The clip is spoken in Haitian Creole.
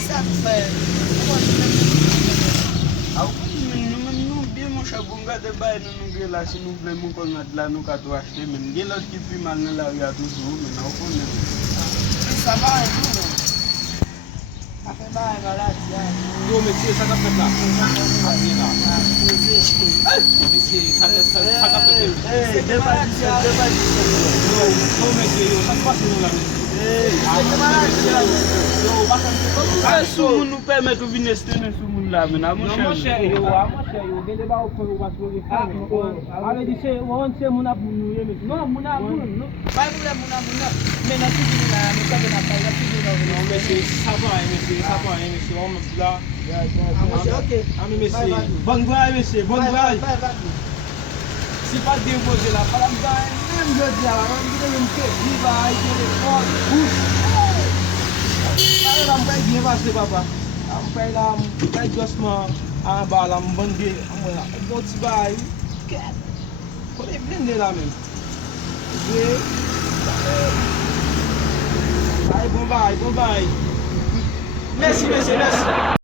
Sa fè. Nou biye moun chabou gade bay nou ge la si nou vle moun kon nat la nou ka tou achete men. Ge lot ki pi mal nan la ri a doudou men nou konnen. Sa ba e nou men. A fè ba e galati ya. Yo mesye, sa ka fet la? Ase la. Mesye, sa ka fet la? Deba di se. Yo mesye, yo, sa kwa se nou la mesye? Sou moun nou permet ou vin estene sou moun la men. A moun chè yo. Gen de ba ou fè ou bas pou refan. Ale di se, ou an se moun ap moun nou ye mesye. Non, moun ap moun. Bay pou le moun ap moun ap. Men an ti di la, men sa gen ap pay, la ti di la. Non mesye, sa pa e mesye, on me la. Ok. Ami mesye, bon voyage mesye, bon voyage. Si pas déposé là, pas la même je dis là, on dit même que il va aller de fort, bouche. Alors on paye bien passé papa. On paye là, on paye justement en bas là, on vend des, on bon petit bail. Faut les blender là même. Bon bail. Merci, merci.